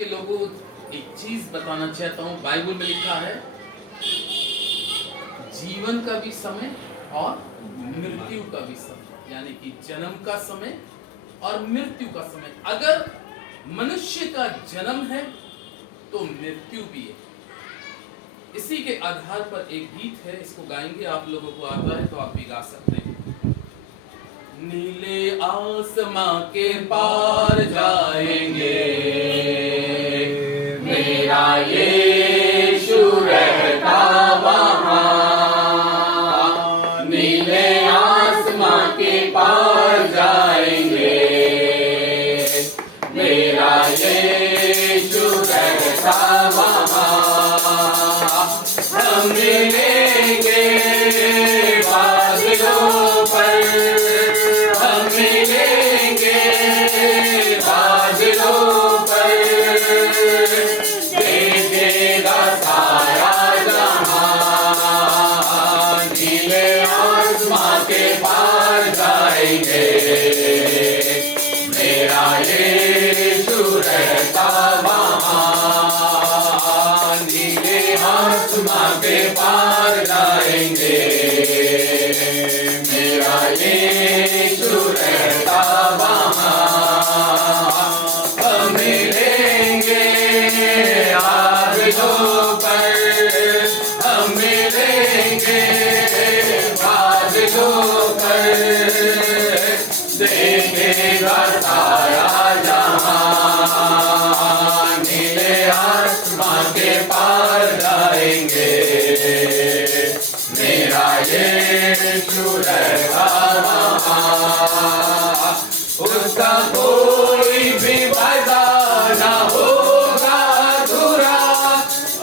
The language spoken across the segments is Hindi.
के लोगों एक चीज बताना चाहता हूँ। बाइबल में लिखा है जीवन का भी समय और मृत्यु का भी समय, यानी कि जन्म का समय और मृत्यु का समय। अगर मनुष्य का जन्म है तो मृत्यु भी है। इसी के आधार पर एक गीत है, इसको गाएंगे, आप लोगों को आता है तो आप भी गा सकते हैं। नीले आसमां के पार जाएंगे, मेरा यीशु रहता वहाँ। नीले आसमां के पार जाएंगे, मेरा यीशु रहता वहाँ। हम मिलेंगे बादलों पर, हम मिलेंगे बादलों पर, देखेगा सारा जहां। नीले आसमां के पार जाएंगे, मेरा यीशु रहता वहाँ। नीले आसमां के पार जाएंगे, मेरा यीशु रहता वहाँ। हम मिलेंगे बादलों पर, हम मिलेंगे बादलों पर, देखेगा सारा जहां। नीले आसमां के पार जाएंगे, मेरा यीशु रहता वहाँ। उसका कोई भी वादा ना होगा अधूरा,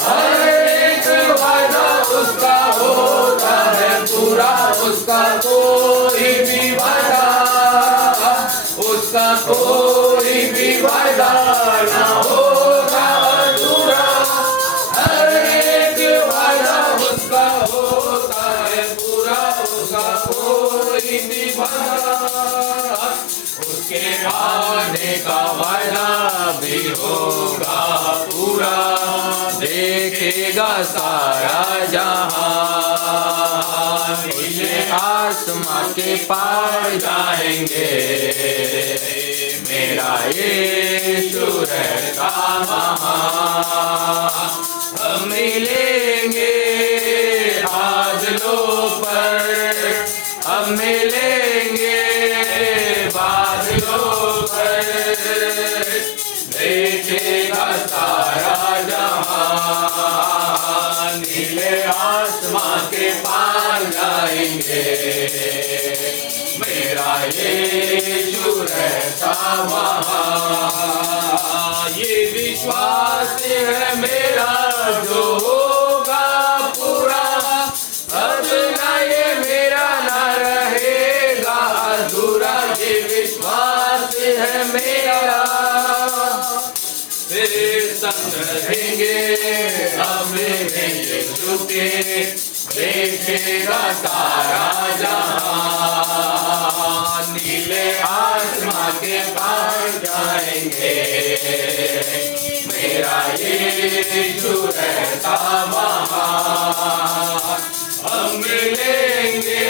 हर एक वादा उसका होता है पूरा। उसका कोई भी वादा, उसका कोई भी वादा ना होगा अधूरा, हर एक वादा उसका होता है पूरा। उसका कोई भी वादा, उसके आने का वादा भी होगा पूरा, देखेगा सारा जहां। नीले आसमां के पार जाएंगे, मेरा यीशु रहता वहाँ। हम मिलेंगे बादलों पर, हम मिलेंगे बादलों पर, देखेगा सारा जहां। नीले आसमां के पार जाएंगे, मेरा यीशु रहता वहाँ। ये विश्वास है मेरा जो होगा पूरा, बदला ये मेरा ना रहेगा अधूरा। ये विश्वास है मेरा, फिर संग रहेंगे हमें यीशु के, देखेगा सारा जहां। नीले आसमां के पार जाएंगे, मेरा यीशु रहता वहाँ। हम मिलेंगे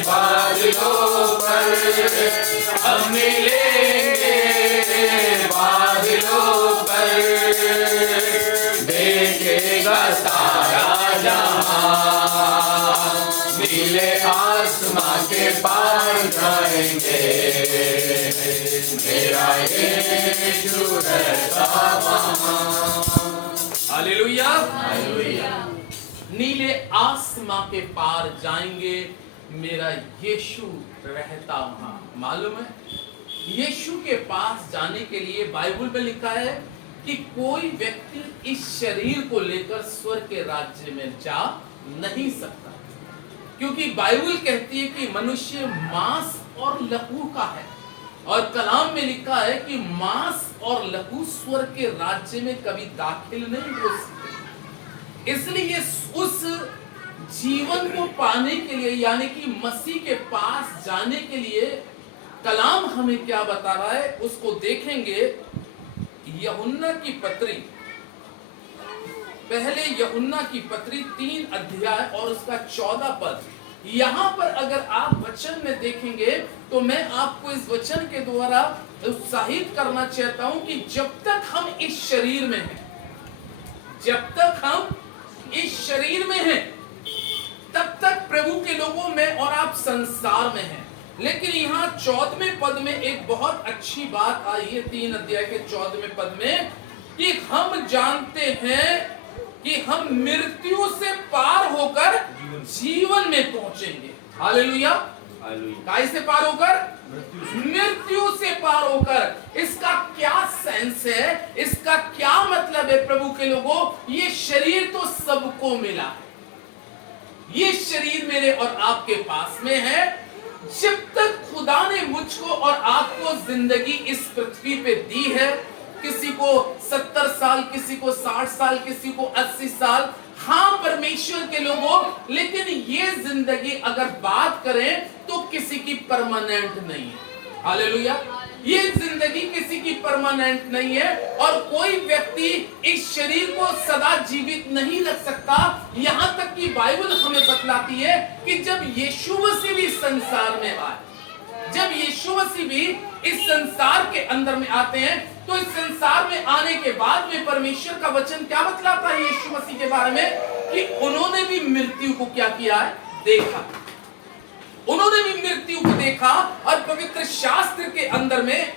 बादलों पर, हम मिलेंगे बादलों पर, देखेगा सारा जहां। नीले आसमां के पार जाएंगे, मेरा यीशु रहता वहाँ। Hallelujah, hallelujah. नीले आसमां के पार जाएंगे, मेरा यीशु रहता वहाँ। मालूम है, यीशु के पास जाने के लिए बाइबल में लिखा है कि कोई व्यक्ति इस शरीर को लेकर स्वर्ग के राज्य में जा नहीं सकता, क्योंकि बाइबल कहती है कि मनुष्य मांस और लहू का है, और कलाम में लिखा है कि मांस और लहू स्वर्ग के राज्य में कभी दाखिल नहीं हो सकते। इसलिए उस जीवन को पाने के लिए, यानी कि मसीह के पास जाने के लिए कलाम हमें क्या बता रहा है उसको देखेंगे। यूहन्ना की पत्री, पहले यूहन्ना की पत्री 3 अध्याय और उसका 14 पद। यहां पर अगर आप वचन में देखेंगे तो मैं आपको इस वचन के द्वारा उत्साहित करना चाहता हूं कि जब तक हम इस शरीर में हैं, जब तक हम इस शरीर में हैं, तब तक प्रभु के लोगों में और आप संसार में हैं। लेकिन यहाँ 14वें पद में एक बहुत अच्छी बात आई है, 3 अध्याय के 14वें पद में, कि हम जानते हैं कि हम मृत्यु से पार होकर जीवन में पहुंचेंगे। हालेलुया। काय से पार होकर? मृत्यु से पार होकर। इसका क्या सेंस है, इसका क्या मतलब है प्रभु के लोगों? ये शरीर तो सबको मिला है, ये शरीर मेरे और आपके पास में है। जब तक खुदा ने मुझको और आपको जिंदगी इस पृथ्वी पे दी है, किसी को 70 साल, किसी को 60 साल, किसी को 80 साल, हाँ परमेश्वर के लोगों, लेकिन ये जिंदगी अगर बात करें तो किसी की परमानेंट नहीं है। हालेलुया। ये जिंदगी किसी की परमानेंट नहीं है और कोई व्यक्ति इस शरीर को सदा जीवित नहीं रख सकता। यहां तक कि बाइबल हमें बतलाती है कि जब यीशु मसीह भी संसार में आए, जब यीशु मसीह भी इस संसार के अंदर में आते हैं, तो इस संसार में आने के बाद में परमेश्वर का वचन क्या बतलाता है यीशु मसीह के बारे में? कि उन्होंने भी मृत्यु को क्या किया है? देखा। उन्होंने भी मृत्यु को देखा और पवित्र शास्त्र के अंदर में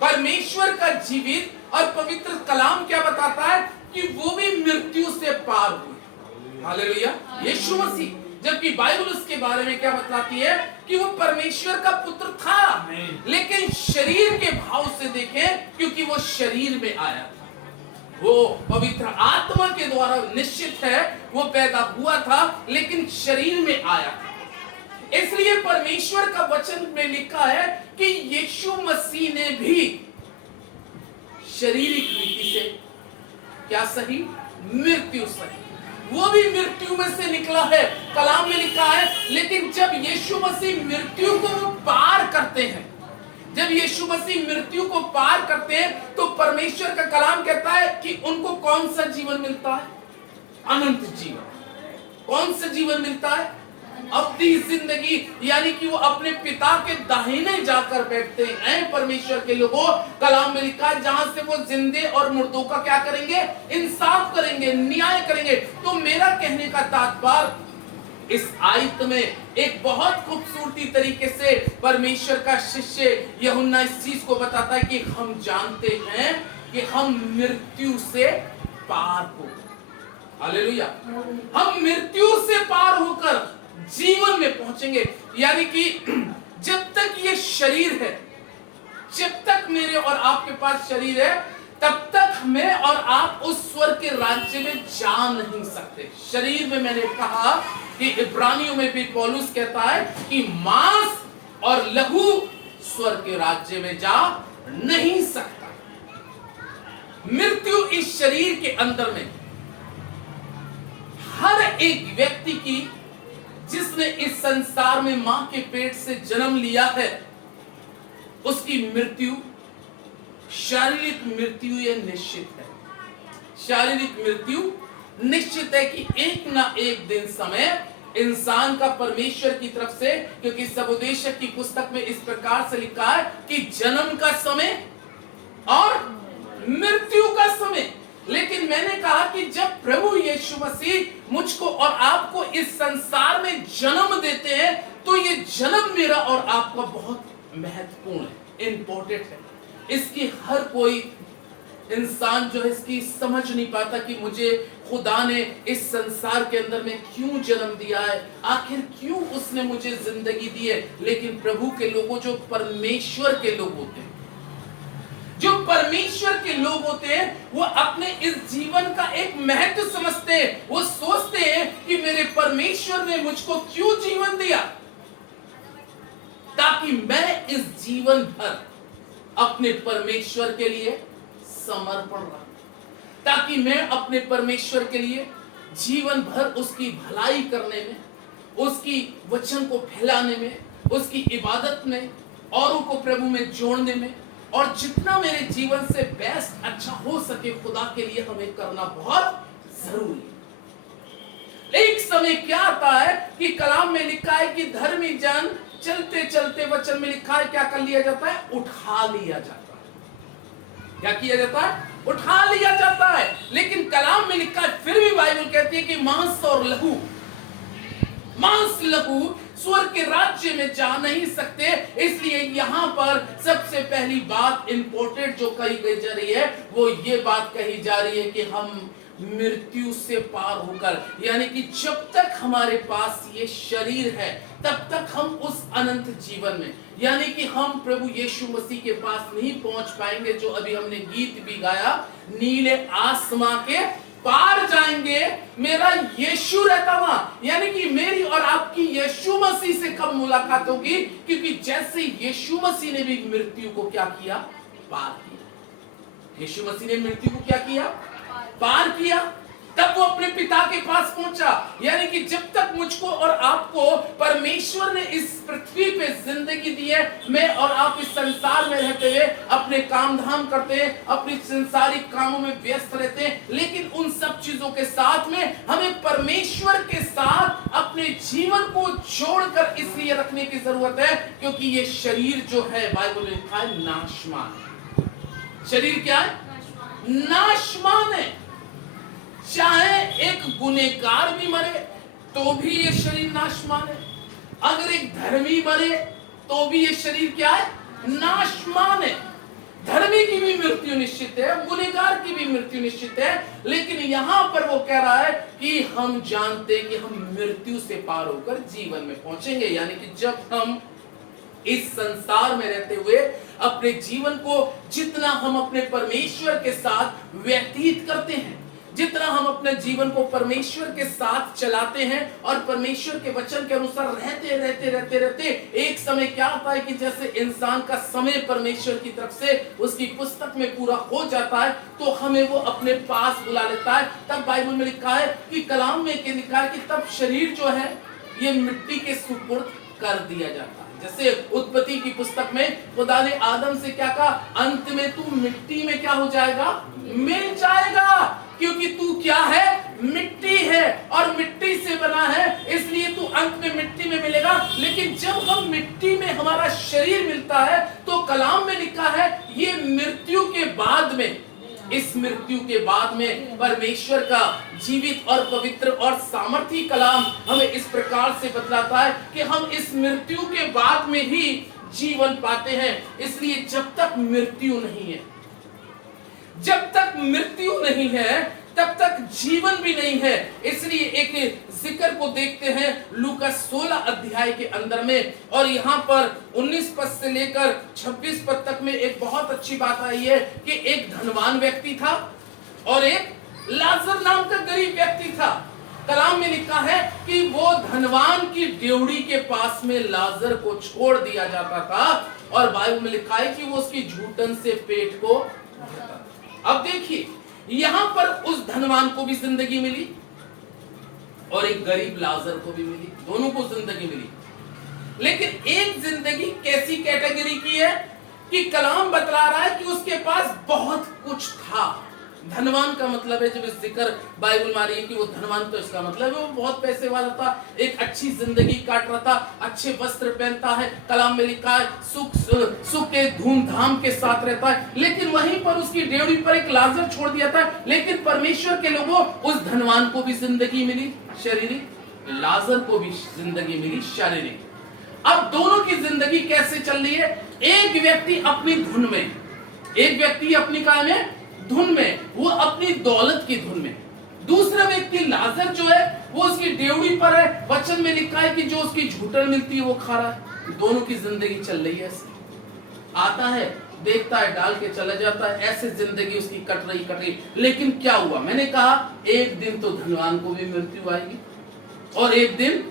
परमेश्वर का जीवित और पवित्र कलाम क्या बताता है? कि वो भी मृत्यु से पार हुए। हालेलुया। यीशु मसीह, जबकि बाइबल उसके बारे में क्या बतलाती है? कि वो परमेश्वर का पुत्र था, लेकिन शरीर के भाव से देखें, क्योंकि वो शरीर में आया था, वो पवित्र आत्मा के द्वारा निश्चित है वो पैदा हुआ था, लेकिन शरीर में आया था। इसलिए परमेश्वर का वचन में लिखा है कि यीशु मसीह ने भी शारीरिक रीति से क्या सही? मृत्यु सही। वो भी मृत्यु में से निकला है। कलाम में लिखा है, लेकिन जब यीशु मसीह मृत्यु को पार करते हैं, जब यीशु मसीह मृत्यु को पार करते हैं, तो परमेश्वर का कलाम कहता है कि उनको कौन सा जीवन मिलता है? अनंत जीवन। कौन सा जीवन मिलता है? अवधि जिंदगी, यानी कि वो अपने पिता के दाहिने जाकर बैठते हैं। परमेश्वर के लोगों, कलाम में लिखा है जहां से वो जिंदे और मुर्दों का क्या करेंगे? इंसाफ करेंगे, न्याय करेंगे। तो मेरा कहने का तात्पर्य इस आयत में एक बहुत खूबसूरती तरीके से परमेश्वर का शिष्य यूहन्ना इस चीज को बताता है कि हम जानते हैं कि हम मृत्यु से पार हो। हालेलुया। हम मृत्यु से पार होकर जीवन में पहुंचेंगे। यानी कि जब तक ये शरीर है, जब तक मेरे और आपके पास शरीर है, तब तक मैं और आप उस स्वर्ग के राज्य में जा नहीं सकते। शरीर में मैंने कहा कि इब्रानियों में भी पौलुस कहता है कि मांस और लहू स्वर्ग के राज्य में जा नहीं सकता। मृत्यु इस शरीर के अंदर में हर एक व्यक्ति की, जिसने इस संसार में मां के पेट से जन्म लिया है, उसकी मृत्यु, शारीरिक मृत्यु ये निश्चित है। शारीरिक मृत्यु निश्चित है कि एक ना एक दिन समय इंसान का परमेश्वर की तरफ से, क्योंकि सबोदेशक की पुस्तक में इस प्रकार से लिखा है कि जन्म का समय और मृत्यु का समय। लेकिन मैंने कहा कि जब प्रभु यीशु मसीह मुझको और आपको इस संसार में जन्म देते हैं, तो ये जन्म मेरा और आपका बहुत महत्वपूर्ण है, इंपॉर्टेंट है। इसकी हर कोई इंसान जो है इसकी समझ नहीं पाता कि मुझे खुदा ने इस संसार के अंदर में क्यों जन्म दिया है, आखिर क्यों उसने मुझे जिंदगी दी है। लेकिन प्रभु के लोगों, जो परमेश्वर के लोग होते हैं, जो परमेश्वर के लोग होते हैं, वो अपने इस जीवन का एक महत्व समझते हैं। वो सोचते हैं कि मेरे परमेश्वर ने मुझको क्यों जीवन दिया, ताकि मैं इस जीवन भर अपने परमेश्वर के लिए समर्पण रहूं, ताकि मैं अपने परमेश्वर के लिए जीवन भर उसकी भलाई करने में, उसकी वचन को फैलाने में, उसकी इबादत में, औरों को प्रभु में जोड़ने में, और जितना मेरे जीवन से बेस्ट अच्छा हो सके खुदा के लिए हमें करना बहुत जरूरी है। एक समय क्या आता है कि कलाम में लिखा है कि धर्मी जन चलते चलते, वचन में लिखा है क्या कर लिया जाता है? उठा लिया जाता है। क्या किया जाता है? उठा लिया जाता है। लेकिन कलाम में लिखा है, फिर भी बाइबल कहती है कि मांस और लहू, मांस लहू स्वर्ग के राज्य में जा नहीं सकते। इसलिए यहां पर सबसे पहली बात इंपॉर्टेंट जो कही गई जा रही है वो ये बात कही जा रही है कि हम मृत्यु से पार होकर, यानी कि जब तक हमारे पास ये शरीर है तब तक हम उस अनंत जीवन में, यानी कि हम प्रभु यीशु मसीह के पास नहीं पहुंच पाएंगे। जो अभी हमने गीत भी गाया, नीले आसमां के पार जाएंगे, मेरा यीशु रहता वहां, यानी कि मेरी और आपकी यीशु मसीह से कब मुलाकात होगी? क्योंकि जैसे यीशु मसीह ने भी मृत्यु को क्या किया? पार किया। यीशु मसीह ने मृत्यु को क्या किया? पार किया। तब वो अपने पिता के पास पहुंचा। यानी कि जब तक मुझको और आपको परमेश्वर ने इस पृथ्वी पे जिंदगी दी है, मैं और आप इस संसार में रहते हुए अपने काम धाम करते हैं, अपने संसारिक कामों में व्यस्त रहते हैं, लेकिन उन सब चीजों के साथ में हमें परमेश्वर के साथ अपने जीवन को जोड़कर इसलिए रखने की जरूरत है क्योंकि ये शरीर जो है, बाइबल में लिखा है, नाशमान है। शरीर क्या है? नाशमान है। चाहे एक गुनहगार भी मरे तो भी ये शरीर नाशमान है, अगर एक धर्मी मरे तो भी ये शरीर क्या है? नाशमान है। धर्मी की भी मृत्यु निश्चित है, गुनहगार की भी मृत्यु निश्चित है, लेकिन यहां पर वो कह रहा है कि हम जानते हैं कि हम मृत्यु से पार होकर जीवन में पहुंचेंगे। यानी कि जब हम इस संसार में रहते हुए अपने जीवन को जितना हम अपने परमेश्वर के साथ व्यतीत करते हैं, जितना हम अपने जीवन को परमेश्वर के साथ चलाते हैं और परमेश्वर के वचन के अनुसार रहते एक समय क्या होता है कि जैसे इंसान का समय परमेश्वर की तरफ से उसकी पुस्तक में पूरा हो जाता है तो हमें वो अपने पास बुला लेता है। तब बाइबल में लिखा है कि कलाम में लिखा है कि तब शरीर जो है ये मिट्टी के सुपुर्द कर दिया जाता है। जैसे उत्पत्ति की पुस्तक में खुदा ने आदम से क्या कहा? अंत में तू मिट्टी में क्या हो जाएगा? मिल जाएगा, क्योंकि तू क्या है? मिट्टी है और मिट्टी से बना है, इसलिए तू अंत में मिट्टी में मिलेगा। लेकिन जब हम मिट्टी में हमारा शरीर मिलता है तो कलाम में लिखा है ये मृत्यु के बाद में, इस मृत्यु के बाद में परमेश्वर का जीवित और पवित्र और सामर्थी कलाम हमें इस प्रकार से बतलाता है कि हम इस मृत्यु के बाद में ही जीवन पाते हैं। इसलिए जब तक मृत्यु नहीं है, जब तक मृत्यु नहीं है तब तक जीवन भी नहीं है। इसलिए एक जिक्र को देखते हैं लूका 16 अध्याय के अंदर में, और यहाँ पर 19 पद से लेकर 26 पद तक में एक बहुत अच्छी बात आई है कि एक धनवान व्यक्ति था और एक लाजर नाम का गरीब व्यक्ति था। कलाम में लिखा है कि वो धनवान की ड्योढ़ी के पास में लाजर को छोड़ दिया जाता था और बाइबल में लिखा है कि वो उसकी झूठन से पेट को भरता। अब देखिए यहां पर उस धनवान को भी जिंदगी मिली और एक गरीब लाजर को भी मिली, दोनों को जिंदगी मिली। लेकिन एक जिंदगी कैसी कैटेगरी की है कि कलाम बतला रहा है कि उसके पास बहुत कुछ था। धनवान का मतलब है, जब इस जिक्र बाइबल में आ रही है कि वो धनवान, तो इसका मतलब है वो बहुत पैसे वाला था, एक अच्छी जिंदगी काट रहा था, अच्छे वस्त्र पहनता है, कलाम में लिखा है सुख के धूमधाम के साथ रहता है। लेकिन वहीं पर उसकी ड्योढ़ी पर एक लाजर छोड़ दिया था। लेकिन परमेश्वर के लोगों, उस धनवान को भी जिंदगी मिली शारीरिक, लाजर को भी जिंदगी मिली शारीरिक। अब दोनों की जिंदगी कैसे चल रही है? एक व्यक्ति अपनी धुन में, एक व्यक्ति अपनी काय में धुन में, वो अपनी दौलत की धुन में। दूसरा व्यक्ति लाजर जो है वो उसकी ड्योढ़ी पर है, वचन में लिखा है कि जो उसकी झूठन मिलती है वो खा रहा है। दोनों की जिंदगी चल रही है ऐसे, आता है देखता है डाल के चला जाता है, ऐसे जिंदगी उसकी कट रही। लेकिन क्या हुआ? मैंने कहा एक दिन तो धनवान को भी मृत्यु आएगी और एक दिन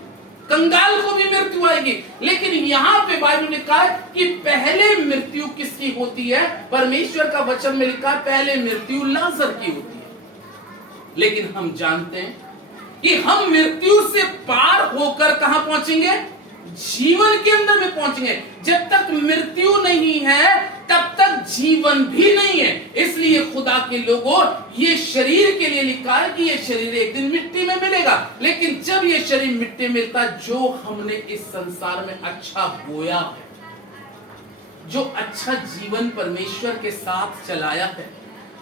कंगाल को भी मृत्यु आएगी। लेकिन यहाँ पे बाइबल में कहा है कि पहले मृत्यु किसकी होती है? परमेश्वर का वचन में लिखा है पहले मृत्यु लाजर की होती है। लेकिन हम जानते हैं कि हम मृत्यु से पार होकर कहां पहुंचेंगे? जीवन के अंदर में पहुंचेंगे। जब तक मृत्यु नहीं है तब तक जीवन भी नहीं है। इसलिए खुदा के लोगों, ये शरीर के लिए लिखा है कि ये शरीर एक दिन मिट्टी में मिलेगा, लेकिन जब ये शरीर मिट्टी में मिलता, जो हमने इस संसार में अच्छा बोया है, जो अच्छा जीवन परमेश्वर के साथ चलाया है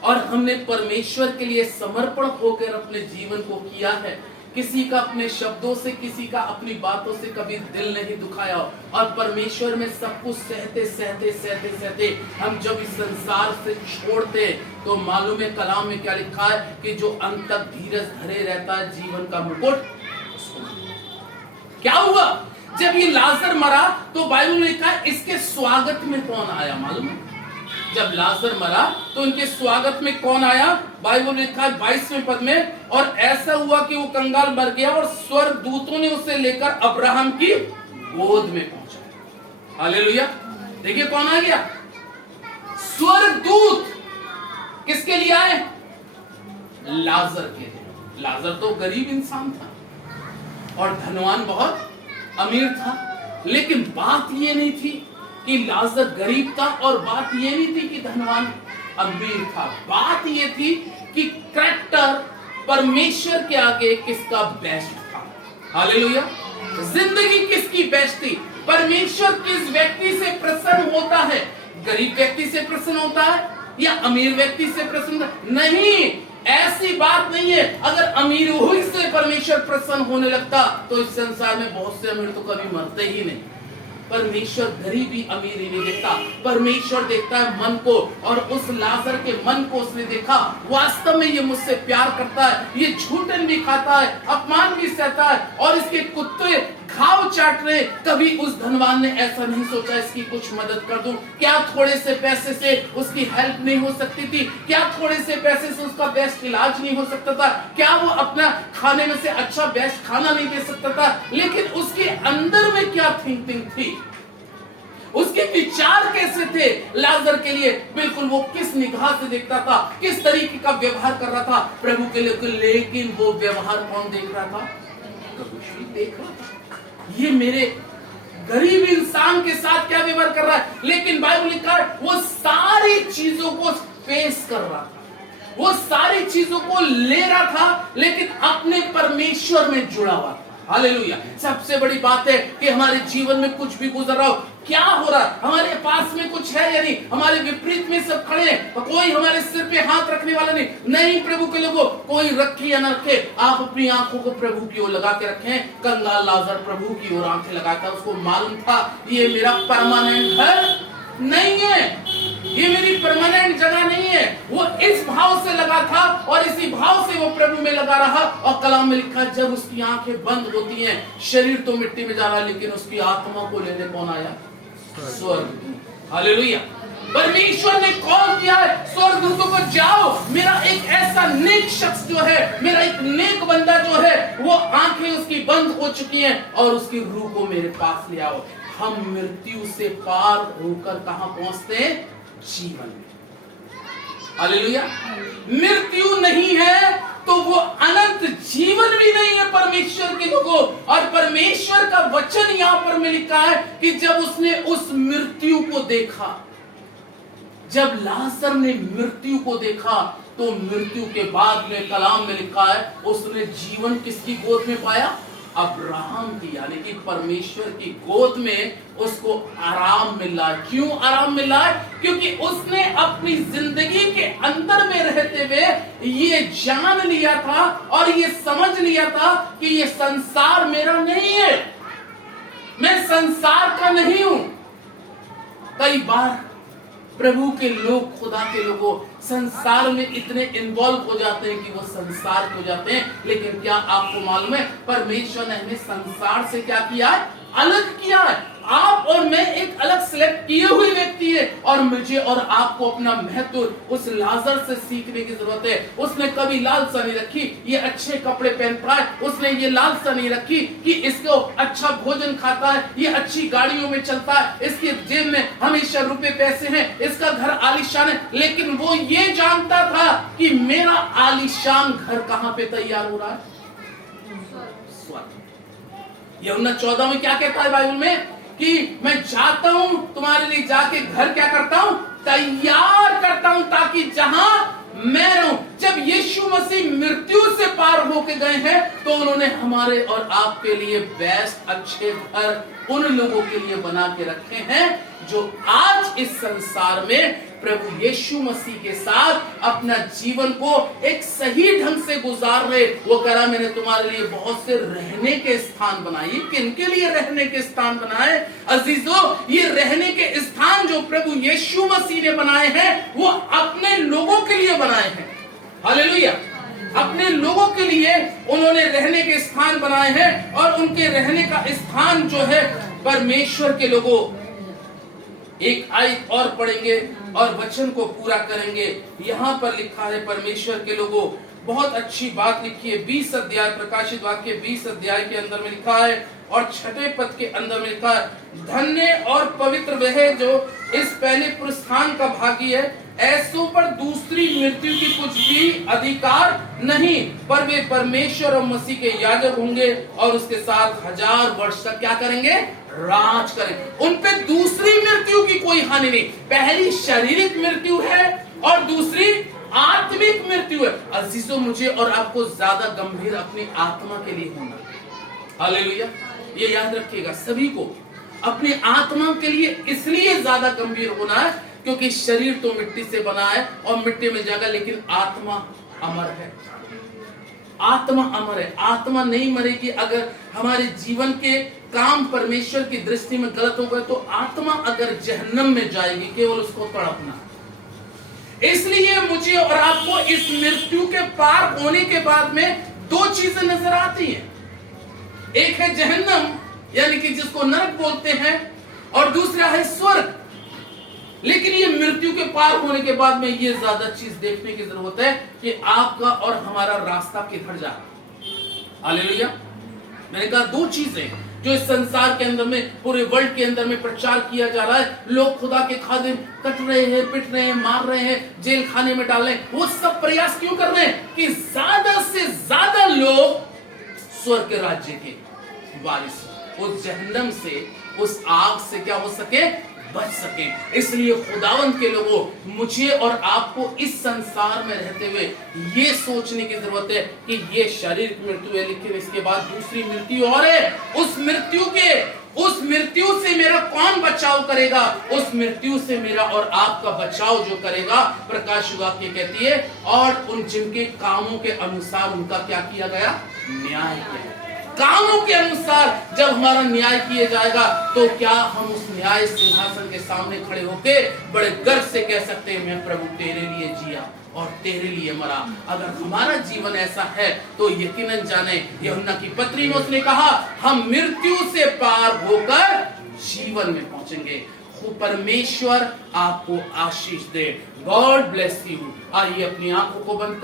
और हमने परमेश्वर के लिए समर्पण होकर अपने जीवन को किया है, किसी का अपने शब्दों से, किसी का अपनी बातों से कभी दिल नहीं दुखाया, और परमेश्वर में सब कुछ सहते सहते सहते सहते हम जब इस संसार से छोड़ते, तो मालूम है कलाम में क्या लिखा है कि जो अंत तक धीरज धरे रहता है, जीवन का मुकुट क्या हुआ। जब ये लाजर मरा तो बाइबल में लिखा है इसके स्वागत में कौन आया, मालूम है? जब लाजर मरा तो उनके स्वागत में कौन आया? बाइबल में लिखा है 22वें पद में, और ऐसा हुआ कि वो कंगाल मर गया और स्वर्ग दूतों ने उसे लेकर अब्राहम की गोद में पहुंचाया। हालेलुया। देखिए कौन आ गया? स्वर्ग दूत। किसके लिए आए? लाजर के लिए। लाजर तो गरीब इंसान था और धनवान बहुत अमीर था, लेकिन बात ये नहीं थी कि लाजर गरीब था, और बात ये नहीं थी कि धनवान अमीर था। बात ये थी कि कैरेक्टर परमेश्वर के आगे किसका बेस्ट था। हालेलुया। जिंदगी किसकी बेस्ट थी? परमेश्वर किस व्यक्ति से प्रसन्न होता है? गरीब व्यक्ति से प्रसन्न होता है या अमीर व्यक्ति से प्रसन्न? नहीं, ऐसी बात नहीं है। अगर अमीर ही से परमेश्वर प्रसन्न होने लगता तो इस संसार में बहुत से अमीर तो कभी मरते ही नहीं। परमेश्वर गरीबी अमीरी नहीं देखता, परमेश्वर देखता है मन को, और उस लाजर के मन को उसने देखा, वास्तव में ये मुझसे प्यार करता है, ये झूठन भी खाता है, अपमान भी सहता है, और इसके कुत्ते घाव चाट रहे। कभी उस धनवान ने ऐसा नहीं सोचा इसकी कुछ मदद कर दूं, क्या थोड़े से पैसे से उसकी हेल्प नहीं हो सकती थी? क्या थोड़े से पैसे से उसका बेस्ट इलाज नहीं हो सकता था? क्या वो अपना खाने में से अच्छा बेस्ट खाना नहीं दे सकता था? लेकिन उसके अंदर में क्या थिंकिंग थी, उसके विचार कैसे थे लाजर के लिए? बिल्कुल वो किस निगाह से देखता था, किस तरीके का व्यवहार कर रहा था प्रभु के लिए। लेकिन वो व्यवहार कौन देख रहा था? प्रभु श्री देख रहा था। ये मेरे गरीब इंसान के साथ क्या व्यवहार कर रहा है? लेकिन बाइबल लिखा है वो सारी चीजों को फेस कर रहा था, वो सारी चीजों को ले रहा था, लेकिन अपने परमेश्वर में जुड़ा हुआ था। हालेलुया। सबसे बड़ी बात है कि हमारे जीवन में कुछ भी गुजर रहा हो, क्या हो रहा है, हमारे पास में कुछ है या नहीं, हमारे विपरीत में सब खड़े हैं, तो कोई हमारे सिर पे हाथ रखने वाला नहीं। प्रभु के लोगों, कोई रखे या न रखे, आप अपनी आंखों को प्रभु की ओर लगा के रखें। कंगाल लाजर प्रभु की ओर आंखें लगाता, उसको मालूम था ये मेरा परमानेंट घर नहीं है, ये मेरी परमानेंट जगह नहीं है। वो इस भाव से लगा था और इसी भाव से वो प्रभु में लगा रहा। और कलाम में लिखा जब उसकी आंखें बंद होती हैं, शरीर तो मिट्टी में जा रहा है, लेकिन उसकी आत्मा को लेने कौन आया? स्वर्ग। हालेलुया। परमेश्वर ने कॉल किया है स्वर्गदूतों को, जाओ, मेरा एक ऐसा नेक शख्स जो है, मेरा एक नेक बंदा जो है, वो आंखें उसकी बंद हो चुकी हैं, और उसकी रूह को मेरे पास ले आओ। हम मृत्यु से पार होकर कहां पहुंचते हैं? जीवन में। हालेलुया। मृत्यु नहीं है तो वो अनंत जीवन भी नहीं है परमेश्वर के लोगों। और परमेश्वर का वचन यहां पर में लिखा है कि जब उसने उस मृत्यु को देखा, जब लाजर ने मृत्यु को देखा, तो मृत्यु के बाद में कलाम में लिखा है उसने जीवन किसकी गोद में पाया? अब्राहम की, यानी कि परमेश्वर की गोद में उसको आराम मिला। क्यों आराम मिला? क्योंकि उसने अपनी जिंदगी के अंदर में रहते हुए ये जान लिया था और ये समझ लिया था कि ये संसार मेरा नहीं है, मैं संसार का नहीं हूं। कई बार प्रभु के लोग, खुदा के लोगों, संसार में इतने इन्वॉल्व हो जाते हैं कि वो संसार हो जाते हैं। लेकिन क्या आपको मालूम है परमेश्वर ने हमें संसार से क्या किया है? अलग किया है। आप और मैं एक अलग सिलेक्ट किए हुए व्यक्ति है, और मुझे और आपको अपना महत्व उस लाजर से सीखने की जरूरत है। उसने कभी लालसा नहीं रखी ये अच्छे कपड़े पहन पाए, उसने ये लालसा नहीं रखी कि इसको अच्छा भोजन खाता है, ये अच्छी गाड़ियों में चलता है, इसके जेब में हमेशा रुपए पैसे हैं, इसका घर आलीशान है। लेकिन वो ये जानता था कि मेरा आलीशान घर कहां पे तैयार हो रहा है? यूहन्ना 14 में क्या कहता है बाइबल में? कि मैं चाहता हूं तुम्हारे लिए जाके घर क्या करता हूं? तैयार करता हूं ताकि जहां मैं रहूं। जब यीशु मसीह मृत्यु से पार होके गए हैं तो उन्होंने हमारे और आपके लिए बेस्ट अच्छे घर उन लोगों के लिए बना के रखे हैं जो आज इस संसार में प्रभु यीशु मसीह के साथ अपना जीवन को एक सही ढंग से गुजार रहे। वो कह रहा मैंने तुम्हारे लिए बहुत से रहने के स्थान बनाए। किनके लिए रहने के स्थान बनाए अजीजों? ये रहने के स्थान जो प्रभु यीशु मसीह ने बनाए हैं वो अपने लोगों के लिए बनाए हैं। हालेलुया। अपने लोगों के लिए उन्होंने रहने के स्थान बनाए हैं और उनके रहने का स्थान जो है परमेश्वर के लोगों। एक आयत और पढ़ेंगे और वचन को पूरा करेंगे। यहाँ पर लिखा है परमेश्वर के लोगों, बहुत अच्छी बात लिखी है। 20 अध्याय प्रकाशित वाक्य 20 अध्याय के अंदर में लिखा है और 6 पद के अंदर में लिखा है, धन्य और पवित्र वह जो इस पहले पुरस्कार का भागी है, ऐसों पर दूसरी मृत्यु की कुछ भी अधिकार नहीं, पर वे परमेश्वर और मसीह के याजक होंगे और उसके साथ 1000 वर्ष तक क्या करेंगे? राज करें। उन पे दूसरी मृत्यु की कोई हानि नहीं। पहली शारीरिक मृत्यु है और दूसरी आत्मिक मृत्यु है। अजीजों, मुझे और आपको ज्यादा गंभीर अपनी आत्मा के लिए होना। हालेलुया। ये याद रखिएगा, सभी को अपनी आत्मा के लिए इसलिए ज्यादा गंभीर होना है क्योंकि शरीर तो मिट्टी से बना है और मिट्टी में जाएगा, लेकिन आत्मा अमर है। आत्मा अमर है। आत्मा नहीं मरेगी। अगर हमारे जीवन के काम परमेश्वर की दृष्टि में गलत हो गए तो आत्मा अगर जहन्नम में जाएगी, केवल उसको तड़पना। इसलिए मुझे और आपको इस मृत्यु के पार होने के बाद में 2 चीजें नजर आती हैं। एक है जहन्नम, यानी कि जिसको नरक बोलते हैं, और दूसरा है स्वर्ग। लेकिन ये मृत्यु के पार होने के बाद में ये ज्यादा चीज देखने की जरूरत है कि आपका और हमारा रास्ता किधर जा रहा है। हालेलुया। मैंने कहा 2 चीजें जो इस संसार के अंदर में, पूरे वर्ल्ड के अंदर में प्रचार किया जा रहा है। लोग खुदा के खादिम कट रहे हैं, पिट रहे हैं, मार रहे हैं, जेल खाने में डाल रहे हैं। वो सब प्रयास क्यों कर रहे हैं कि ज्यादा से ज्यादा लोग स्वर्ग के राज्य के वारिस, उस जहन्नम से, उस आग से क्या हो सके? बच सके। इसलिए खुदावंद के लोगों, मुझे और आपको इस संसार में रहते हुए ये सोचने की जरूरत है कि ये शारीरिक मृत्यु है, लेकिन इसके बाद दूसरी मृत्यु और है। उस मृत्यु से मेरा कौन बचाव करेगा? उस मृत्यु से मेरा और आपका बचाव जो करेगा, प्रकाश वाक्य कहती है, और उन जिनके कामों के अनुसार उनका क्या किया गया? न्याय किया। कामों के अनुसार जब हमारा न्याय किया जाएगा तो क्या हम उस न्याय सिंहासन के सामने खड़े होके बड़े गर्व से कह सकते हैं, मैं प्रभु तेरे लिए जिया और तेरे लिए मरा। अगर हमारा जीवन ऐसा है तो यकीनन जाने, यूहन्ना की पत्री में उसने कहा, हम मृत्यु से पार होकर जीवन में पहुंचेंगे। परमेश्वर आपको आशीष दे। God bless you. आइए अपनी आंखों को बंद